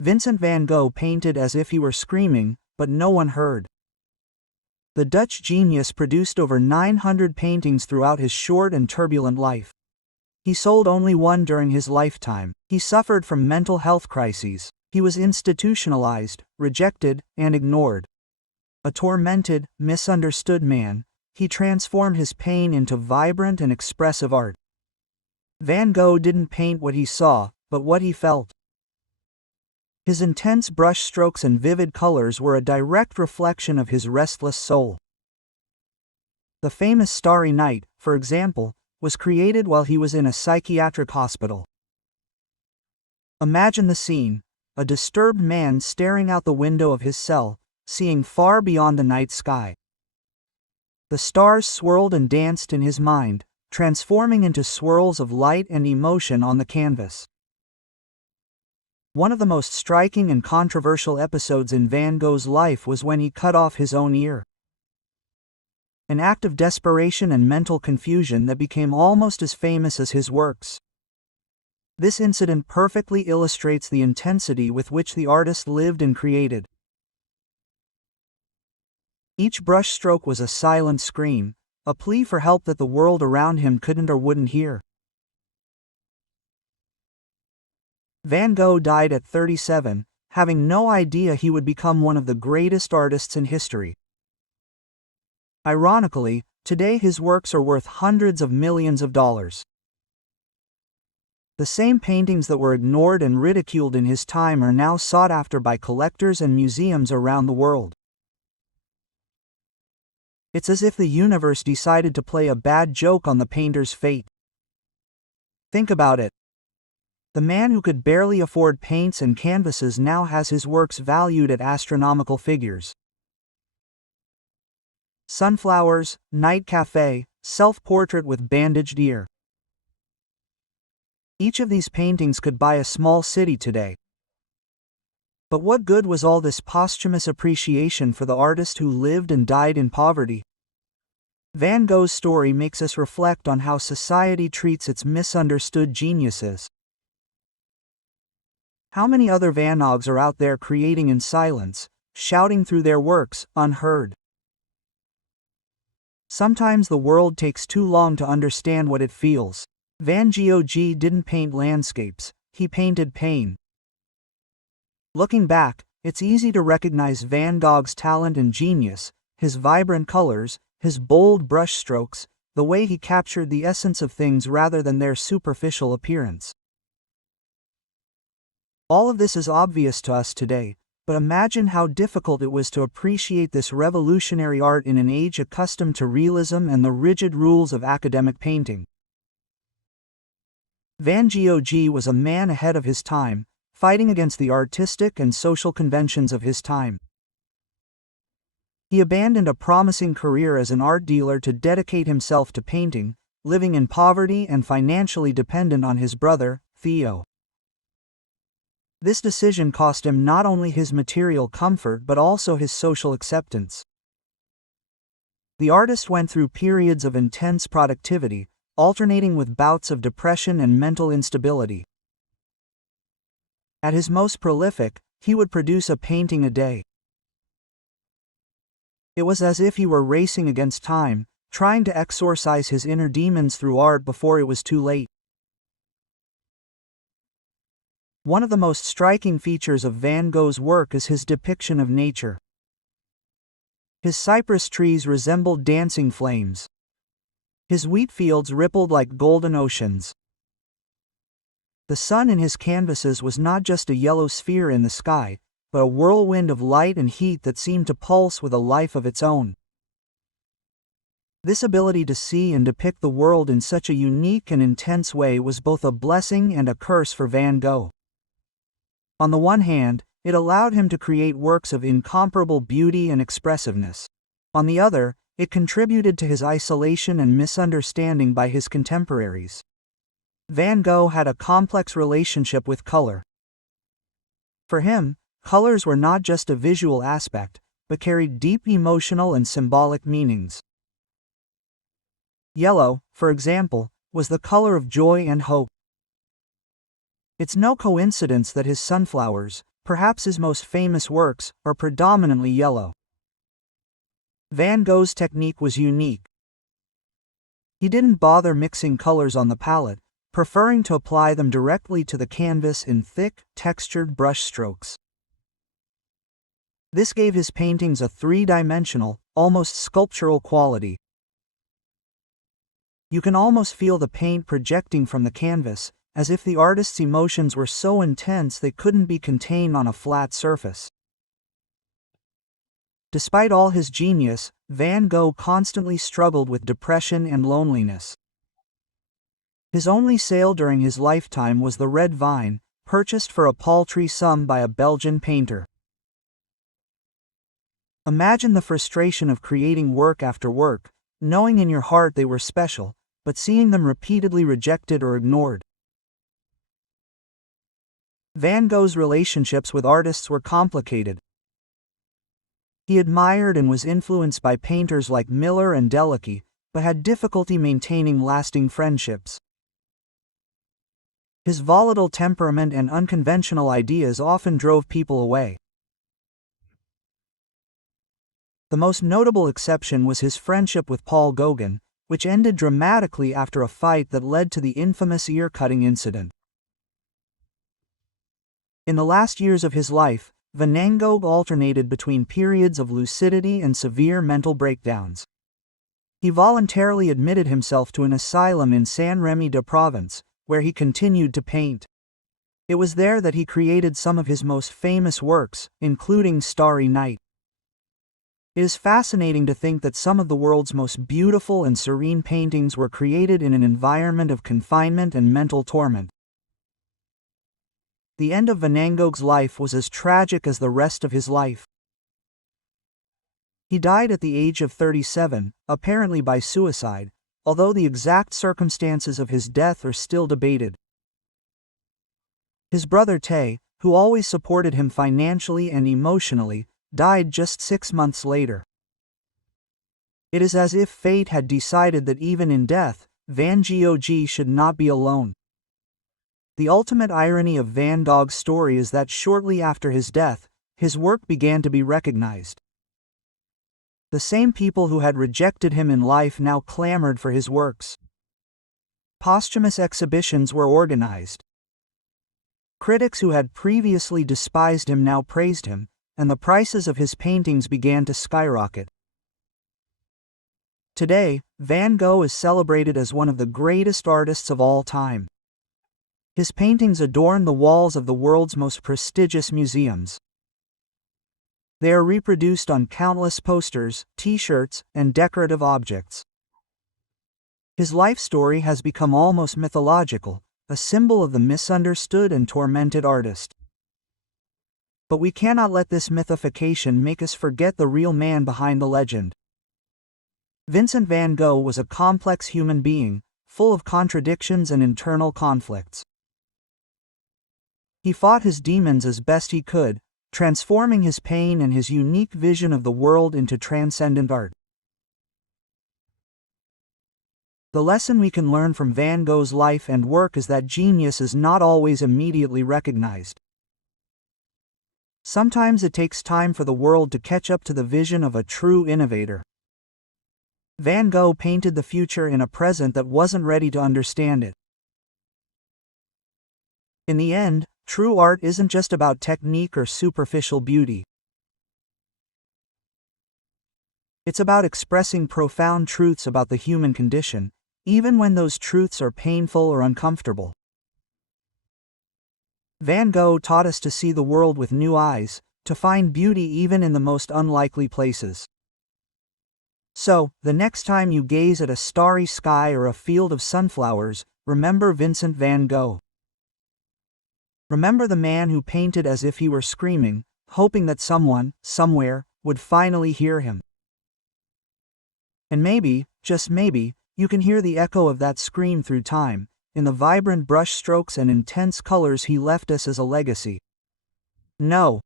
Vincent van Gogh painted as if he were screaming, but no one heard. The Dutch genius produced over 900 paintings throughout his short and turbulent life. He sold only one during his lifetime. He suffered from mental health crises. He was institutionalized, rejected, and ignored. A tormented, misunderstood man, he transformed his pain into vibrant and expressive art. Van Gogh didn't paint what he saw, but what he felt. His intense brush strokes and vivid colors were a direct reflection of his restless soul. The famous Starry Night, for example, was created while he was in a psychiatric hospital. Imagine the scene: a disturbed man staring out the window of his cell, seeing far beyond the night sky. The stars swirled and danced in his mind, transforming into swirls of light and emotion on the canvas. One of the most striking and controversial episodes in Van Gogh's life was when he cut off his own ear. An act of desperation and mental confusion that became almost as famous as his works. This incident perfectly illustrates the intensity with which the artist lived and created. Each brushstroke was a silent scream, a plea for help that the world around him couldn't or wouldn't hear. Van Gogh died at 37, having no idea he would become one of the greatest artists in history. Ironically, today his works are worth hundreds of millions of dollars. The same paintings that were ignored and ridiculed in his time are now sought after by collectors and museums around the world. It's as if the universe decided to play a bad joke on the painter's fate. Think about it. The man who could barely afford paints and canvases now has his works valued at astronomical figures. Sunflowers, Night Cafe, Self-Portrait with Bandaged Ear. Each of these paintings could buy a small city today. But what good was all this posthumous appreciation for the artist who lived and died in poverty? Van Gogh's story makes us reflect on how society treats its misunderstood geniuses. How many other Van Goghs are out there creating in silence, shouting through their works, unheard? Sometimes the world takes too long to understand what it feels. Van Gogh didn't paint landscapes, he painted pain. Looking back, it's easy to recognize Van Gogh's talent and genius, his vibrant colors, his bold brushstrokes, the way he captured the essence of things rather than their superficial appearance. All of this is obvious to us today, but imagine how difficult it was to appreciate this revolutionary art in an age accustomed to realism and the rigid rules of academic painting. Van Gogh was a man ahead of his time, fighting against the artistic and social conventions of his time. He abandoned a promising career as an art dealer to dedicate himself to painting, living in poverty and financially dependent on his brother, Theo. This decision cost him not only his material comfort but also his social acceptance. The artist went through periods of intense productivity, alternating with bouts of depression and mental instability. At his most prolific, he would produce a painting a day. It was as if he were racing against time, trying to exorcise his inner demons through art before it was too late. One of the most striking features of Van Gogh's work is his depiction of nature. His cypress trees resembled dancing flames. His wheat fields rippled like golden oceans. The sun in his canvases was not just a yellow sphere in the sky, but a whirlwind of light and heat that seemed to pulse with a life of its own. This ability to see and depict the world in such a unique and intense way was both a blessing and a curse for Van Gogh. On the one hand, it allowed him to create works of incomparable beauty and expressiveness. On the other, it contributed to his isolation and misunderstanding by his contemporaries. Van Gogh had a complex relationship with color. For him, colors were not just a visual aspect, but carried deep emotional and symbolic meanings. Yellow, for example, was the color of joy and hope. It's no coincidence that his sunflowers, perhaps his most famous works, are predominantly yellow. Van Gogh's technique was unique. He didn't bother mixing colors on the palette, preferring to apply them directly to the canvas in thick, textured brush strokes. This gave his paintings a three-dimensional, almost sculptural quality. You can almost feel the paint projecting from the canvas, as if the artist's emotions were so intense they couldn't be contained on a flat surface. Despite all his genius, Van Gogh constantly struggled with depression and loneliness. His only sale during his lifetime was the red vine, purchased for a paltry sum by a Belgian painter. Imagine the frustration of creating work after work, knowing in your heart they were special, but seeing them repeatedly rejected or ignored. Van Gogh's relationships with artists were complicated. He admired and was influenced by painters like Miller and Delichy, but had difficulty maintaining lasting friendships. His volatile temperament and unconventional ideas often drove people away. The most notable exception was his friendship with Paul Gauguin, which ended dramatically after a fight that led to the infamous ear-cutting incident. In the last years of his life, Van Gogh alternated between periods of lucidity and severe mental breakdowns. He voluntarily admitted himself to an asylum in Saint-Rémy-de-Provence, where he continued to paint. It was there that he created some of his most famous works, including Starry Night. It is fascinating to think that some of the world's most beautiful and serene paintings were created in an environment of confinement and mental torment. The end of Van Gogh's life was as tragic as the rest of his life. He died at the age of 37, apparently by suicide, although the exact circumstances of his death are still debated. His brother Tay, who always supported him financially and emotionally, died just 6 months later. It is as if fate had decided that even in death, Van Gogh should not be alone. The ultimate irony of Van Gogh's story is that shortly after his death, his work began to be recognized. The same people who had rejected him in life now clamored for his works. Posthumous exhibitions were organized. Critics who had previously despised him now praised him, and the prices of his paintings began to skyrocket. Today, Van Gogh is celebrated as one of the greatest artists of all time. His paintings adorn the walls of the world's most prestigious museums. They are reproduced on countless posters, T-shirts, and decorative objects. His life story has become almost mythological, a symbol of the misunderstood and tormented artist. But we cannot let this mythification make us forget the real man behind the legend. Vincent van Gogh was a complex human being, full of contradictions and internal conflicts. He fought his demons as best he could, transforming his pain and his unique vision of the world into transcendent art. The lesson we can learn from Van Gogh's life and work is that genius is not always immediately recognized. Sometimes it takes time for the world to catch up to the vision of a true innovator. Van Gogh painted the future in a present that wasn't ready to understand it. In the end, true art isn't just about technique or superficial beauty. It's about expressing profound truths about the human condition, even when those truths are painful or uncomfortable. Van Gogh taught us to see the world with new eyes, to find beauty even in the most unlikely places. So, the next time you gaze at a starry sky or a field of sunflowers, remember Vincent van Gogh. Remember the man who painted as if he were screaming, hoping that someone, somewhere, would finally hear him. And maybe, just maybe, you can hear the echo of that scream through time, in the vibrant brush strokes and intense colors he left us as a legacy. No,